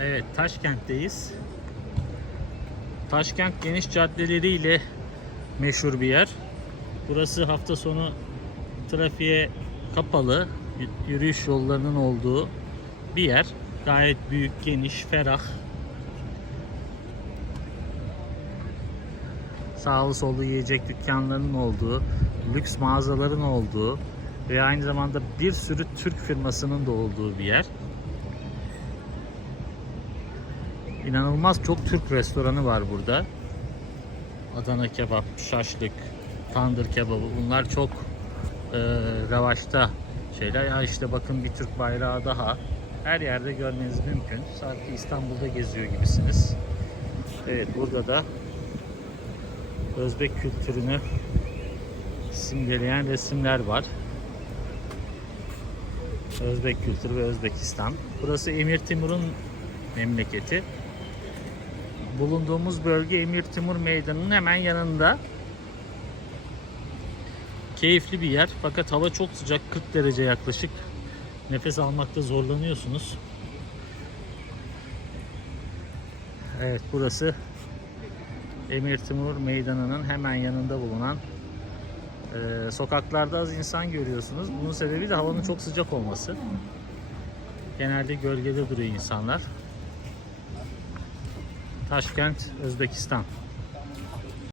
Evet, Taşkent'teyiz. Taşkent geniş caddeleriyle meşhur bir yer. Burası hafta sonu trafiğe kapalı, yürüyüş yollarının olduğu bir yer. Gayet büyük, geniş, ferah. Sağlı sollu yiyecek dükkanlarının olduğu, lüks mağazaların olduğu ve aynı zamanda bir sürü Türk firmasının da olduğu bir yer. İnanılmaz çok Türk restoranı var burada. Adana kebap, şaşlık, tandır kebabı bunlar çok e, revaçta şeyler. Ya işte bakın bir Türk bayrağı daha. Her yerde görmeniz mümkün. Sanki İstanbul'da geziyor gibisiniz. Evet burada da Özbek kültürünü simgeleyen resimler var. Özbek kültürü ve Özbekistan. Burası Emir Timur'un memleketi. Bulunduğumuz bölge Emir Timur Meydanı'nın hemen yanında. Keyifli bir yer fakat hava çok sıcak 40 derece yaklaşık. Nefes almakta zorlanıyorsunuz. Evet burası Emir Timur Meydanı'nın hemen yanında bulunan e, sokaklarda az insan görüyorsunuz. Bunun sebebi de havanın çok sıcak olması. Genelde gölgede duruyor insanlar. Taşkent, Özbekistan.